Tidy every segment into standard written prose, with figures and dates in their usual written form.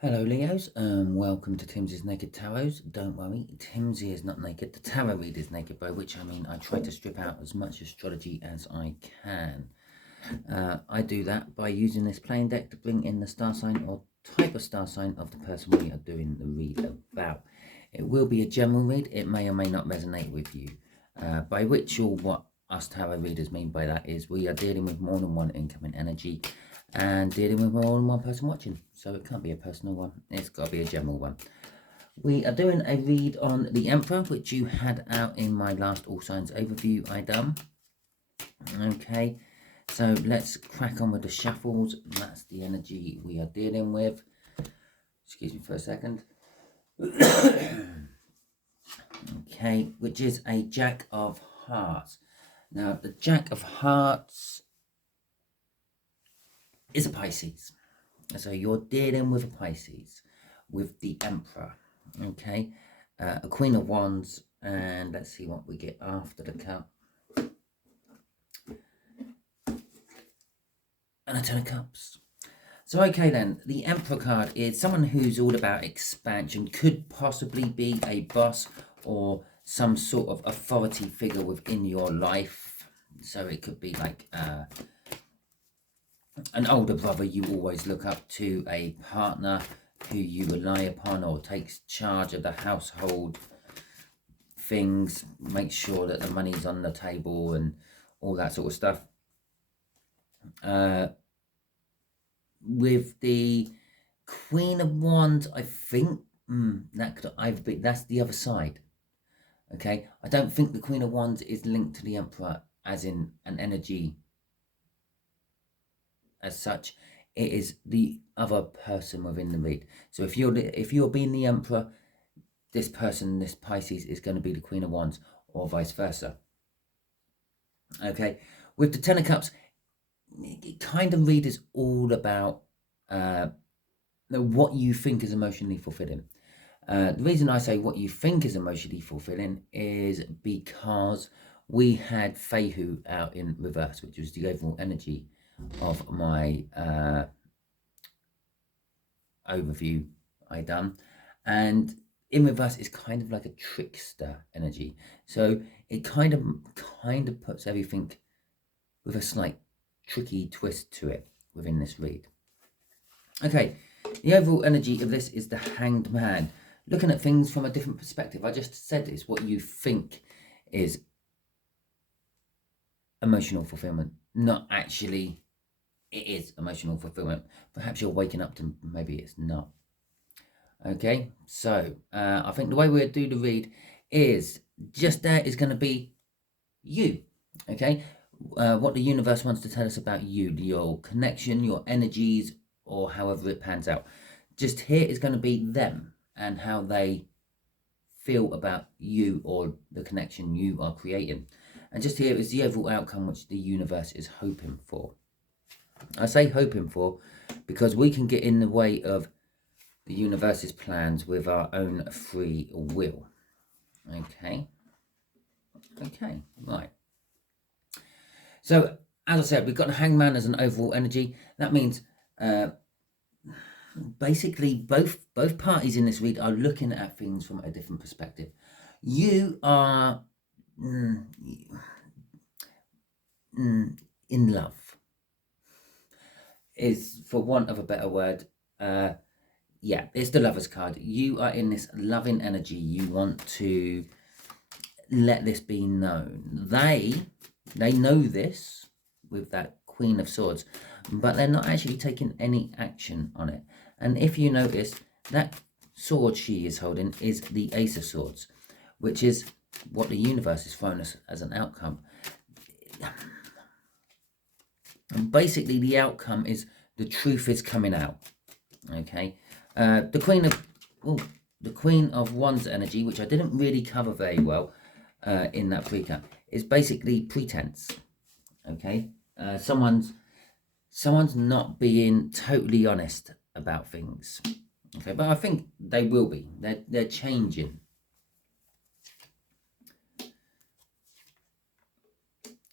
Hello Leos, welcome to Timsy's Naked Tarot. Don't worry, Timsy is not naked, the tarot read is naked, by which I mean I try to strip out as much astrology as I can. I do that by using this playing deck to bring in the star sign or type of star sign of the person we are doing the read about. It will be a general read, it may or may not resonate with you, by which or what us tarot readers mean by that is we are dealing with more than one incoming energy and dealing with more than one person watching, so it can't be a personal one, it's got to be a general one. We are doing a read on the Emperor, which you had out in my last all signs overview I done. Okay, so let's crack on with the shuffles. That's the energy we are dealing with. Excuse me for a second. Okay, which is a Jack of Hearts. Now the Jack of Hearts is a Pisces. So you're dealing with a Pisces, with the Emperor, okay? A Queen of Wands, and let's see what we get after the cup. And a Ten of Cups. So, okay then, the Emperor card is someone who's all about expansion, could possibly be a boss or some sort of authority figure within your life. So it could be like an older brother you always look up to, a partner who you rely upon or takes charge of the household things, make sure that the money's on the table and all that sort of stuff. With the Queen of Wands, I think that's the other side. Okay, I don't think the Queen of Wands is linked to the Emperor as in an energy as such. It is the other person within the read. So if you're being the Emperor, this person, this Pisces, is going to be the Queen of Wands, or vice versa. Okay, with the Ten of Cups, it kind of read is all about what you think is emotionally fulfilling. The reason I say what you think is emotionally fulfilling is because we had Fehu out in reverse, which was the overall energy of my overview I done, and in reverse is kind of like a trickster energy, so it kind of puts everything with a slight tricky twist to it within this read. Okay, the overall energy of this is the Hanged Man, looking at things from a different perspective. I just said it's what you think is emotional fulfillment, not actually it is emotional fulfillment. Perhaps you're waking up to maybe it's not. Okay, so I think the way we'll do the read is just there is going to be you. Okay, what the universe wants to tell us about you, your connection, your energies, or however it pans out. Just here is going to be them and how they feel about you or the connection you are creating. And just here is the overall outcome which the universe is hoping for. I say hoping for because we can get in the way of the universe's plans with our own free will. Okay, right. So, as I said, we've got the Hangman as an overall energy. That means basically both parties in this read are looking at things from a different perspective. You are in love, is for want of a better word. Yeah, it's the Lover's card. You are in this loving energy. You want to let this be known. They know this with that Queen of Swords, but they're not actually taking any action on it. And if you notice, that sword she is holding is the Ace of Swords, which is what the universe is throwing us as an outcome. And basically the outcome is the truth is coming out. Okay, the Queen of Wands energy, which I didn't really cover very well in that recap, is basically pretense. Okay, someone's not being totally honest about things. Okay, but I think they will be. They're changing.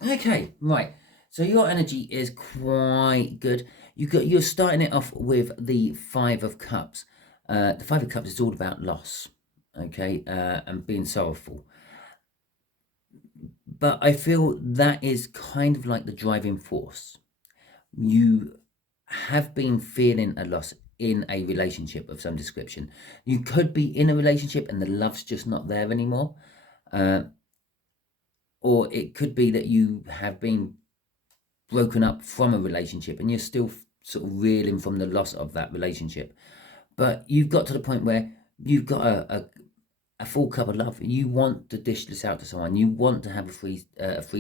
Okay, right. So your energy is quite good. You're starting it off with the Five of Cups. The Five of Cups is all about loss, okay, and being sorrowful. But I feel that is kind of like the driving force. You have been feeling a loss in a relationship of some description. You could be in a relationship and the love's just not there anymore. Or it could be that you have been broken up from a relationship and you're still sort of reeling from the loss of that relationship. But you've got to the point where you've got a full cup of love. You want to dish this out to someone. You want to have a free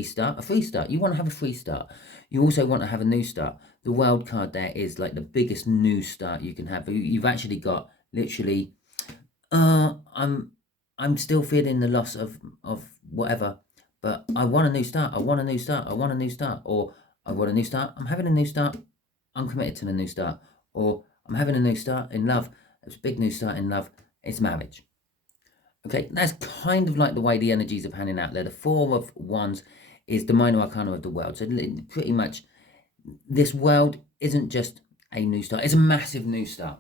start. A free start. You want to have a free start. You also want to have a new start. The wild card there is like the biggest new start you can have. You've actually got literally, I'm still feeling the loss of whatever, but I want a new start. I want a new start. I want a new start. Or I want a new start. I'm having a new start. I'm committed to the new start. Or I'm having a new start in love. It's a big new start in love. It's marriage. Okay, that's kind of like the way the energies are panning out there. The Four of Wands is the minor arcana of the world. So pretty much this world isn't just a new start. It's a massive new start.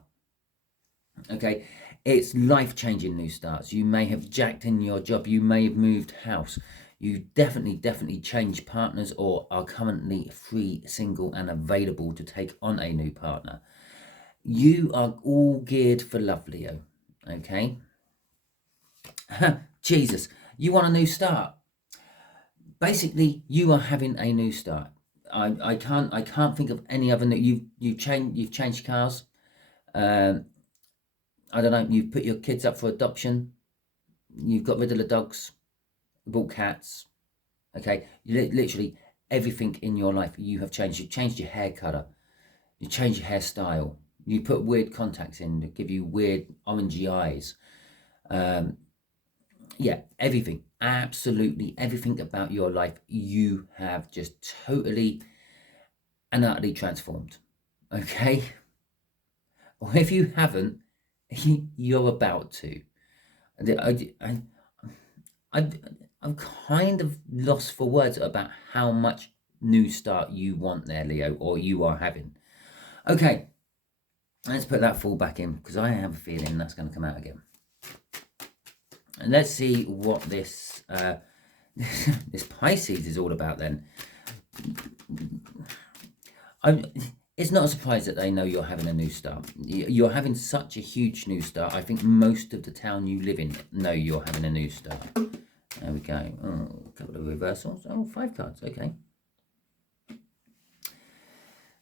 Okay, it's life-changing new starts. You may have jacked in your job. You may have moved house. You definitely changed partners or are currently free, single and available to take on a new partner. You are all geared for love, Leo. Okay. Jesus, you want a new start. Basically, you are having a new start. I can't think of any other new. You've changed cars. I don't know. You've put your kids up for adoption. You've got rid of the dogs. You bought cats. Okay, literally everything in your life you have changed. You've changed your hair color. You changed your hairstyle. You put weird contacts in that give you weird orangey eyes. Yeah, everything, absolutely everything about your life you have just totally and utterly transformed. Okay, or if you haven't, you're about to. I'm kind of lost for words about how much new start you want there, Leo, or you are having. Okay, let's put that fall back in because I have a feeling that's going to come out again. And let's see what this this Pisces is all about then. It's not a surprise that they know you're having a new start. You're having such a huge new start. I think most of the town you live in know you're having a new start. There we go. Oh, a couple of reversals. Oh, 5 cards. Okay.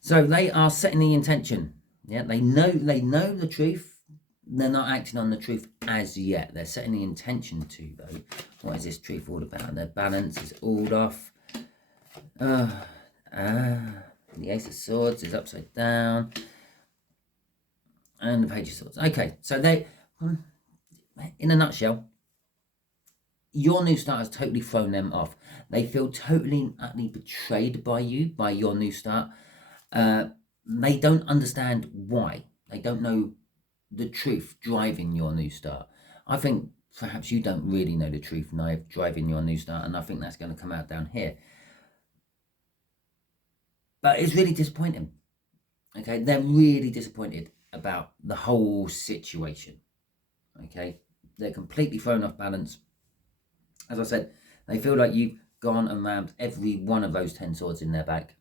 So they are setting the intention. Yeah, they know the truth. They're not acting on the truth as yet. They're setting the intention to, though. What is this truth all about? Their balance is all off. The Ace of Swords is upside down. And the Page of Swords. Okay, so they, in a nutshell, your new start has totally thrown them off. They feel totally and utterly betrayed by you, by your new start. They don't understand why. They don't know the truth driving your new start. I think perhaps you don't really know the truth driving your new start, and I think that's going to come out down here. But it's really disappointing. Okay, they're really disappointed about the whole situation. Okay, they're completely thrown off balance. As I said, they feel like you've gone and rammed every one of those 10 swords in their bag,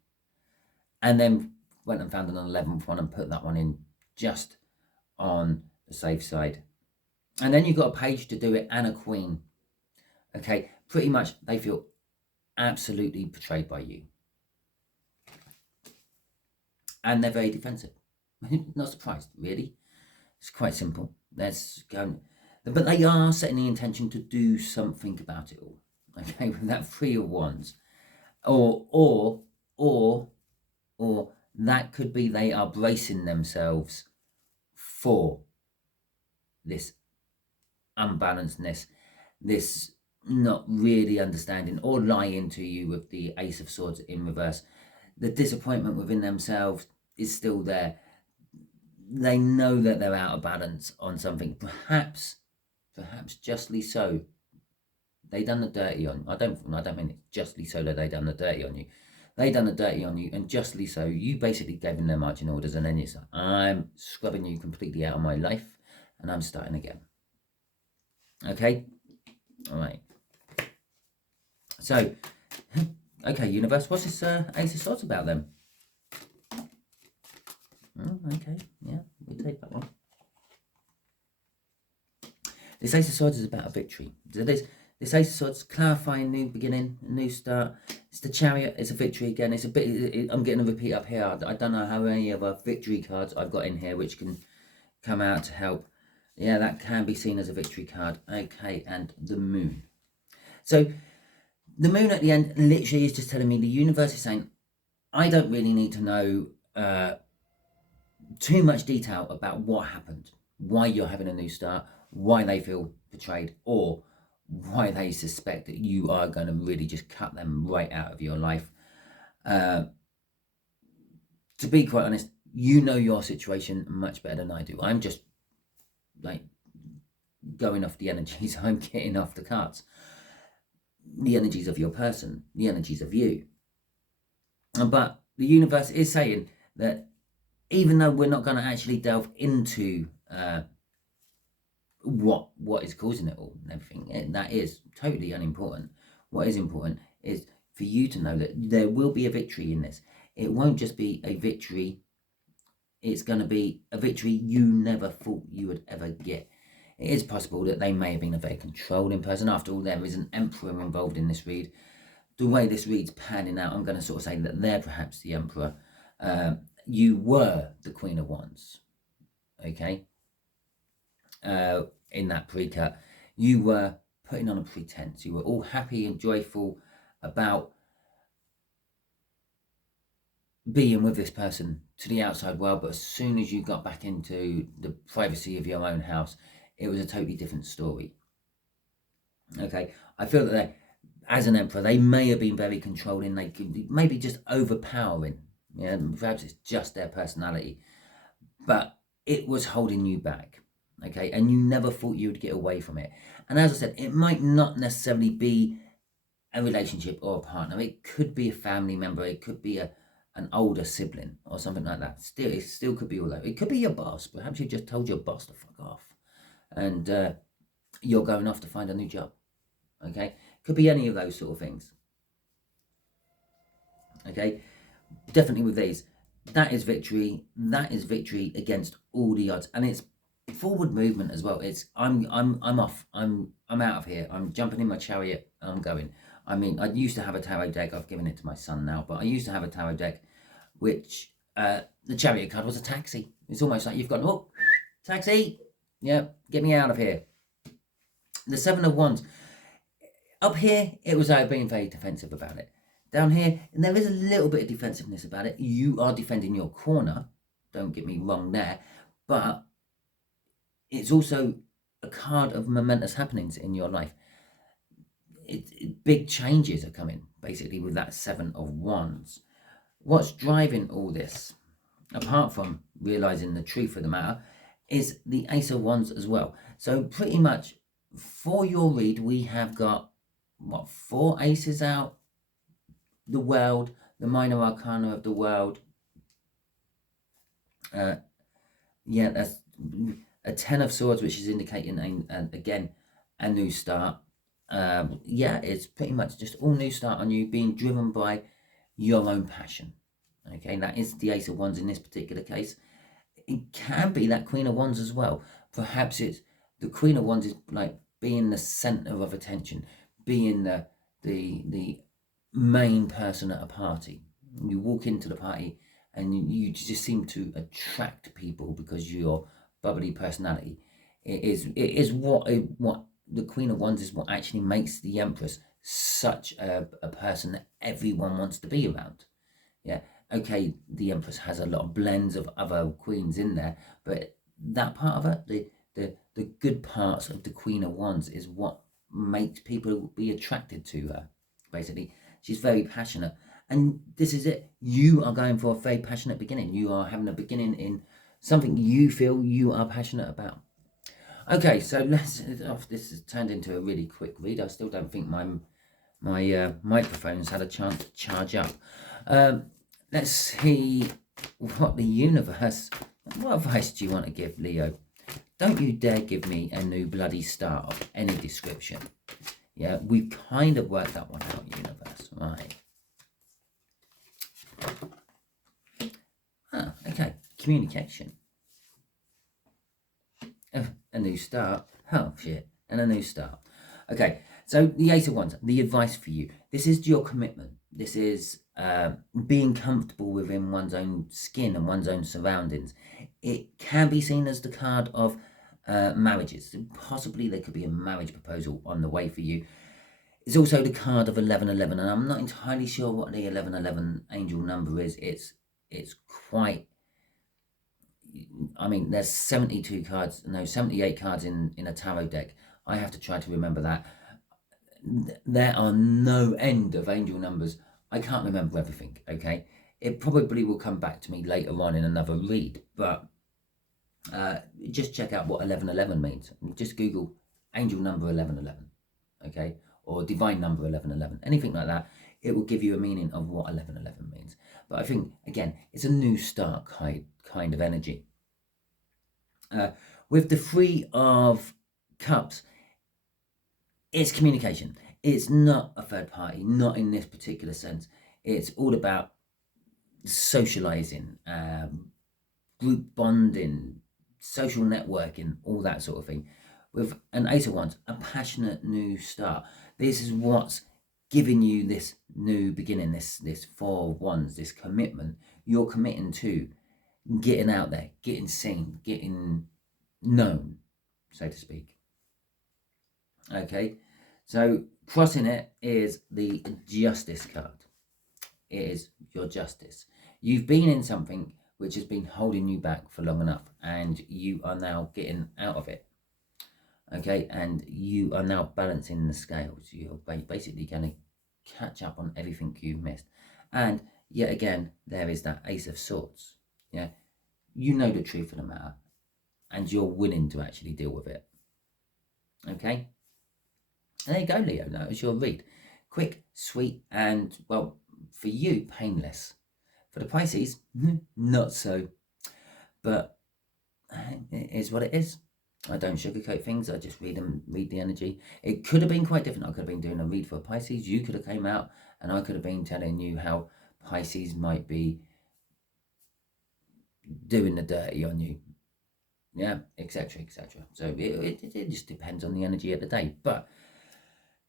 and then went and found an 11th one and put that one in just on the safe side. And then you've got a page to do it and a queen. Okay, pretty much they feel absolutely betrayed by you. And they're very defensive. Not surprised, really. It's quite simple. But they are setting the intention to do something about it all. Okay, with that 3 of Wands. Or that could be they are bracing themselves for this unbalancedness, this not really understanding or lying to you with the Ace of Swords in reverse. The disappointment within themselves is still there. They know that they're out of balance on something, perhaps justly so. They done the dirty on you. I don't mean it's justly so that they done the dirty on you. They done the dirty on you, and justly so. You basically gave them their marching orders, and then you said, I'm scrubbing you completely out of my life. and I'm starting again. Okay? All right. So, okay, universe, what's this Ace of Swords about then? Oh, okay, yeah, we'll take that one. This Ace of Swords is about a victory. So this Ace of Swords, clarifying, new beginning, a new start. It's the Chariot, it's a victory again. It's a bit, I'm getting a repeat up here. I don't know how many other victory cards I've got in here which can come out to help. Yeah, that can be seen as a victory card. Okay, and the Moon. So the Moon at the end literally is just telling me the universe is saying, I don't really need to know too much detail about what happened, why you're having a new start, why they feel betrayed, or why they suspect that you are going to really just cut them right out of your life. To be quite honest, you know your situation much better than I do. I'm just like going off the energies I'm getting off the cards. The energies of your person, the energies of you. But the universe is saying that even though we're not going to actually delve into what is causing it all and everything, and that is totally unimportant. What is important is for you to know that there will be a victory in this. It won't just be a victory, it's going to be a victory you never thought you would ever get. It is possible that they may have been a very controlling person. After all, there is an emperor involved in this read. The way this read's panning out, I'm going to sort of say that they're perhaps the emperor. You were the Queen of Wands, okay? In that pre-cut, you were putting on a pretense. You were all happy and joyful about being with this person to the outside world, but as soon as you got back into the privacy of your own house, it was a totally different story. Okay, I feel that they, as an emperor, they may have been very controlling. They could maybe just overpowering. Yeah, perhaps it's just their personality, but it was holding you back. Okay, and you never thought you would get away from it. And as I said, it might not necessarily be a relationship or a partner. It could be a family member. It could be an older sibling or something like that. It still could be all that. It could be your boss. Perhaps you just told your boss to fuck off, and you're going off to find a new job. Okay, could be any of those sort of things. Okay, definitely with these, that is victory. That is victory against all the odds, and it's forward movement as well. It's I'm off. I'm out of here. I'm jumping in my chariot and I'm going. I mean, I used to have a tarot deck. I've given it to my son now, but I used to have a tarot deck, which the chariot card was a taxi. It's almost like you've got, oh, taxi. Yeah, get me out of here. The Seven of Wands. Up here, it was out being very defensive about it. Down here, and there is a little bit of defensiveness about it. You are defending your corner. Don't get me wrong there. But it's also a card of momentous happenings in your life. Big changes are coming, basically, with that Seven of Wands. What's driving all this, apart from realizing the truth of the matter, is the Ace of Wands as well. So pretty much for your read, we have got, what, 4 aces out? The World, the Minor Arcana of the World. Yeah, that's a 10 of Swords, which is indicating, again, a new start. Yeah, it's pretty much just all new start on you, being driven by your own passion. Okay, that is the Ace of Wands in this particular case. It can be that Queen of Wands as well. Perhaps it's the Queen of Wands is like being the center of attention, being the main person at a party. You walk into the party and you just seem to attract people because of your bubbly personality. It is what the Queen of Wands is what actually makes the Empress such a person that everyone wants to be around. Yeah, okay, the Empress has a lot of blends of other queens in there, but that part of her, the good parts of the Queen of Wands is what makes people be attracted to her. Basically, she's very passionate, and this is it. You are going for a very passionate beginning. You are having a beginning in something you feel you are passionate about. Okay, so this has turned into a really quick read. I still don't think my microphone's had a chance to charge up. Let's see what the universe, what advice do you want to give, Leo? don't you dare give me a new bloody start of any description. Yeah, we've kind of worked that one out, universe. Right. Ah, okay. Communication. A new start. Oh, shit. And a new start. Okay, so the Ace of Wands, the advice for you. This is your commitment. This is being comfortable within one's own skin and one's own surroundings. It can be seen as the card of marriages. Possibly there could be a marriage proposal on the way for you. It's also the card of 1111, and I'm not entirely sure what the 1111 angel number is. It's quite... I mean, there's 78 cards in a tarot deck. I have to try to remember that. There are no end of angel numbers. I can't remember everything, okay? It probably will come back to me later on in another read, but just check out what 1111 means. Just Google angel number 1111, okay? Or divine number 1111, anything like that. It will give you a meaning of what 1111 means. But I think, again, it's a new start kind of energy. With the Three of Cups, it's communication. It's not a third party, not in this particular sense. It's all about socializing, group bonding, social networking, all that sort of thing. With an Ace of Wands, a passionate new start. This is what's giving you this new beginning, this Four of Wands, this commitment. You're committing to getting out there, getting seen, getting known, so to speak. Okay, so crossing it is the Justice card. It is your justice. You've been in something which has been holding you back for long enough, and you are now getting out of it. Okay, and you are now balancing the scales. You're basically going to catch up on everything you've missed. And yet again, there is that Ace of Swords. Yeah, you know the truth of the matter, and you're willing to actually deal with it. Okay, and there you go, Leo. That was your read. Quick, sweet, and, well, for you, painless. For the Pisces, not so. But it is what it is. I don't sugarcoat things. I just read the energy. It could have been quite different. I could have been doing a read for Pisces. You could have came out, and I could have been telling you how Pisces might be doing the dirty on you. Yeah, etc., etc. So it just depends on the energy of the day. But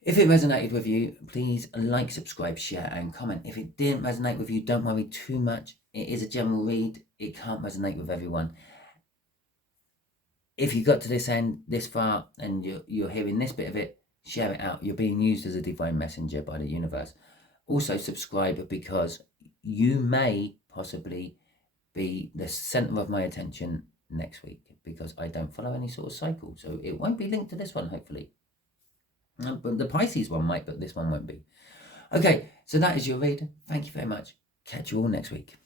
if it resonated with you, please like, subscribe, share, and comment. If it didn't resonate with you, don't worry too much. It is a general read. It can't resonate with everyone. If you got to this end, this far, and you're hearing this bit of it, share it out. You're being used as a divine messenger by the universe. Also subscribe, because you may possibly be the center of my attention next week, because I don't follow any sort of cycle. So it won't be linked to this one, hopefully. But the Pisces one might, but this one won't be. Okay, so that is your read. Thank you very much. Catch you all next week.